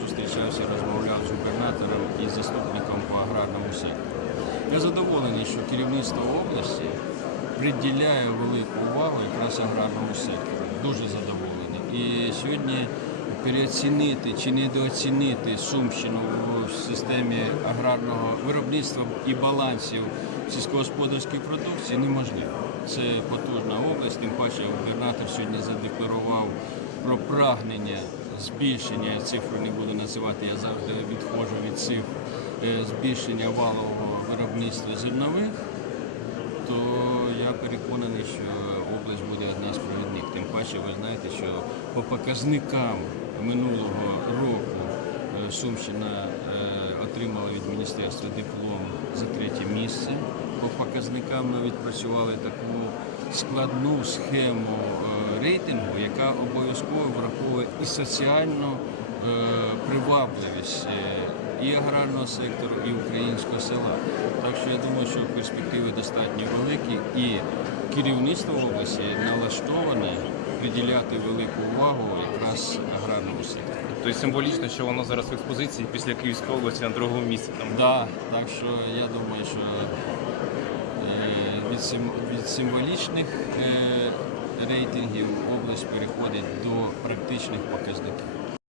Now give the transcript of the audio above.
зустрічався, розмовляв з губернатором і заступником по аграрному сектору. Я задоволений, що керівництво області приділяє велику увагу якраз аграрному сектору. Дуже задоволений. І сьогодні переоцінити чи недооцінити Сумщину в системі аграрного виробництва і балансів сільськогосподарської продукції неможливо. Це потужна область, тим паче губернатор сьогодні задекларував про прагнення збільшення цифру не буду називати, я завжди відходжу від цифр е, збільшення валового виробництва зернових то я переконаний, що область буде одна з провідних. Тим паче, ви знаєте, що по показникам минулого року е, Сумщина е, отримала від міністерства диплом за третє місце. По показникам ми відпрацювали таку складну схему е, рейтингу, яка обов'язково враховує і соціальну е, привабливість е, і аграрного сектору, і українського села. Так що я думаю, що перспективи достатньо великі, і керівництво області налаштоване приділяти велику увагу аграрному сектору. Тобто символічно, що воно зараз в експозиції після Київської області на другому місці. Там Да, так що я думаю, що е, від, сим, від символічних е, рейтингів область переходить до практичних показників.